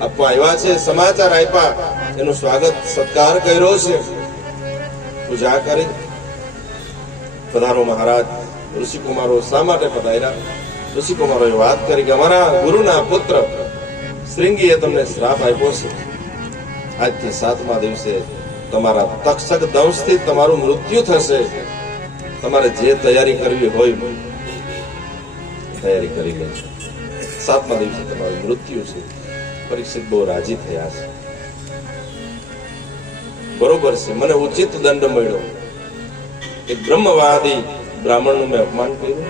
આપવા આવ્યા છે, સમાચાર આપ્યા, એનું સ્વાગત સત્કાર કર્યો છે, પૂજા કરી. પધારો મહારાજ. ઋષિકુમારો શા માટે પધાર્યા? ઋષિકુમારોએ વાત કરી કે અમારા ગુરુના પુત્ર શ્રીંગીએ તમને શ્રાપ આપ્યો છે. આજથી 7મા દિવસે તમારા તક્ષક દંશથી તમારું મૃત્યુ થશે. તમારે જે તૈયારી કરવી હોય તૈયારી કરી લેજો. 7મા દિવસે તમારું મૃત્યુ છે. પરીક્ષિત બહુ રાજી થયા છે. બરોબર છે, મને ઉચિત દંડ મળ્યો. એક બ્રહ્મવાદી બ્રાહ્મણનું મેં અપમાન કર્યું,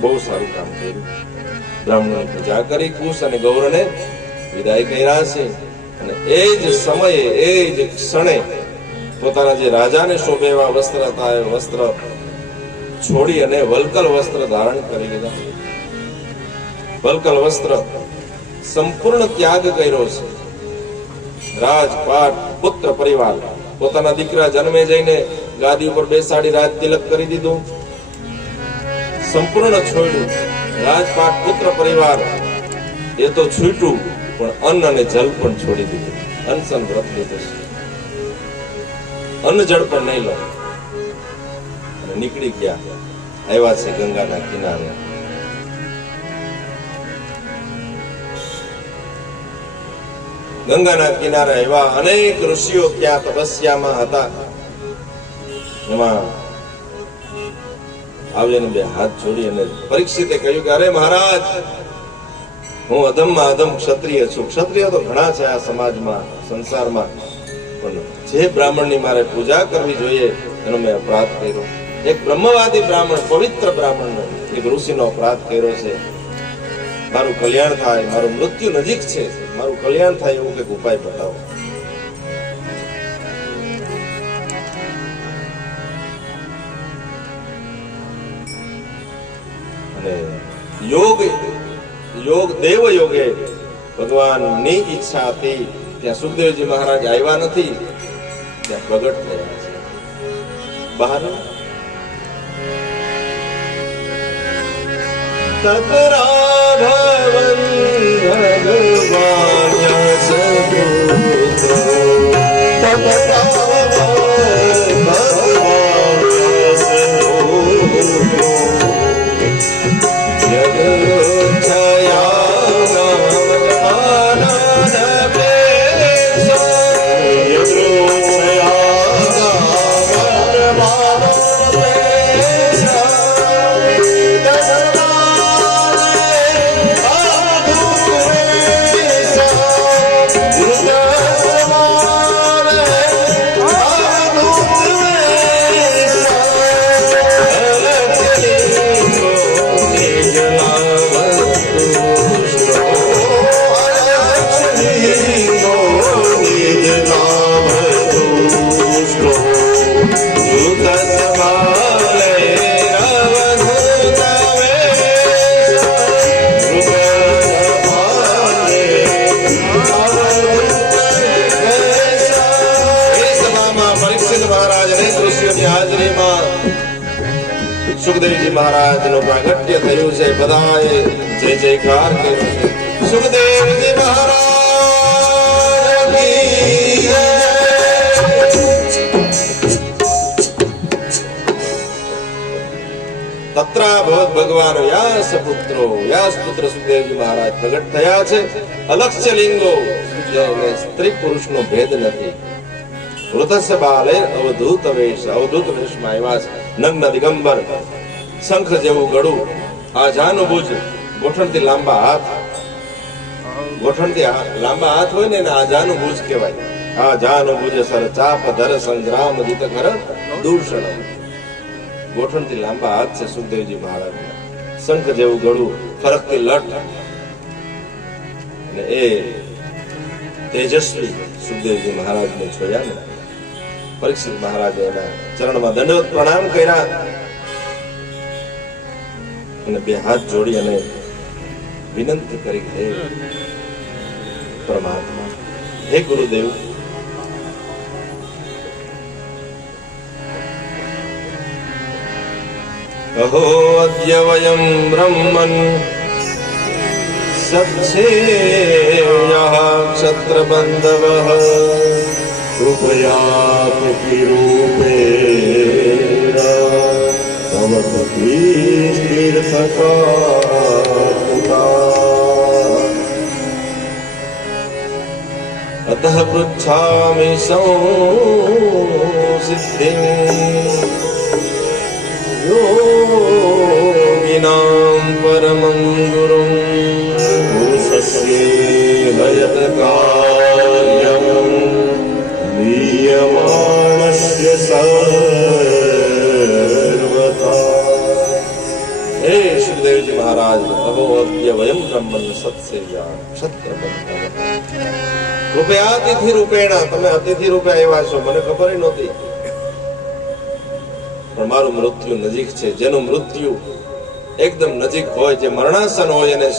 બહુ સારું કામ કર્યું. બ્રાહ્મણોની પૂજા કરી, કુશ અને ગૌરને વિદાય કર્યા છે. અને એ જ સમયે, એ જ ક્ષણે પોતાના જે રાજાને શોભે એવા વસ્ત્ર હતા એ વસ્ત્ર છોડી અને વલ્કલ વસ્ત્ર ધારણ કરી લીધા. વલ્કલ વસ્ત્ર સંપૂર્ણ ત્યાગ કર્યો છે. રાજપાટ, પુત્ર પરિવાર, પોતાના દીકરા જન્મે જઈને ગાદી ઉપર બેસાડી રાજ તિલક કરી દીધું, સંપૂર્ણ છોડ્યું. રાજપાટ, પુત્ર પરિવાર એ તો છૂટ્યું, પણ અન્ન અને જલ પણ છોડી દીધું. અનશન વ્રત લીધું છે. અન્ન જળ પણ નહીં લો અને નીકળી ગયા. આવ્યા છે ગંગાના કિનારે. ગંગાના કિનારે આવ્યા. અનેક ઋષિઓ ત્યાં તપસ્યામાં હતા. એમાં આવીને બે હાથ જોડી અને પરીક્ષિતે કહ્યું કે અરે મહારાજ, હું અધમમાં અધમ ક્ષત્રિય છું. ક્ષત્રિય તો ઘણા છે આ સમાજમાં, સંસારમાં, પણ જે બ્રાહ્મણની મારે પૂજા કરવી જોઈએ એનો મેં અપરાધ કર્યો. એક બ્રહ્મવાદી બ્રાહ્મણ, પવિત્ર બ્રાહ્મણનો, એક ઋષિનો અપરાધ કર્યો છે. મારું કલ્યાણ થાય, મારું મૃત્યુ નજીક છે, મારું કલ્યાણ થાય એવું કઈક ઉપાય બતાવો. અને યોગ દેવ યોગે ભગવાનની ઈચ્છા હતી ત્યાં સુખદેવજી મહારાજ આવ્યા નથી, ત્યાં પ્રગટ થયા છે બહાર. તતરા ભવન ભગવાન સદુતો તતરા ભગવાન સદુતો સુખદેવજી મહારાજ નું પ્રાગટ્ય થયું છે. બધાએ જય જયકાર કર્યો છે. સુખદેવજી મહારાજ તત્રા ભગવાન વ્યાસ પુત્ર સુખદેવજી મહારાજ પ્રગટ થયા છે. અલક્ષ્ય લિંગો, સ્ત્રી પુરુષ નો ભેદ નથી. વૃતસ્ય બાલે અવધૂત વેશ, અવધૂત વેશમાં આવ્યા છે. નગ્ન દિગંબર, શંખ જેવું ગળું, આજાનુભુજ, ગોઠણથી લાંબા હાથ. ગોઠણથી લાંબા હાથ હોય ને એને આજાનુભુજ કહેવાય. આજાનુભુજ સર ચાપ ધર સંગ્રામ જીત કર દૂષણ. ગોઠણથી લાંબા હાથ છે સુખદેવજી મહારાજ. શંખ જેવું ગળું, ફરકતી લટ, અને એ તેજસ્વી સુખદેવજી મહારાજને જોયા ને પરીક્ષિત મહારાજે એના ચરણમાં દંડવત પ્રણામ કર્યા અને બે હાથ જોડી અને વિનંતી કરી, હે પરમાત્મા, હે ગુરુદેવ, અહો અદ્ય વયમ બ્રહ્મન सत्सेव्यः क्षत्रबन्धवः कृपया रूपेण तव तीर्थका अतः पृच्छामि संसिद्धिं योगिनां परमं गुरुं पुरुषस्येह यत् कार्यं नीयमानस्य सर्वथा। हे सुखदेव जी महाराज अभोद्य वयम ब्रह्मण सत्सेव्या क्षत्रबन्धवः કૃપયા અતિથિ રૂપેણ તમે અતિથિ રૂપે આવ્યા છો મને ખબર નહોતી પણ મારું મૃત્યુ નજીક છે જેનું મૃત્યુ એકદમ નજીક હોય જે મરણાસન હોય એને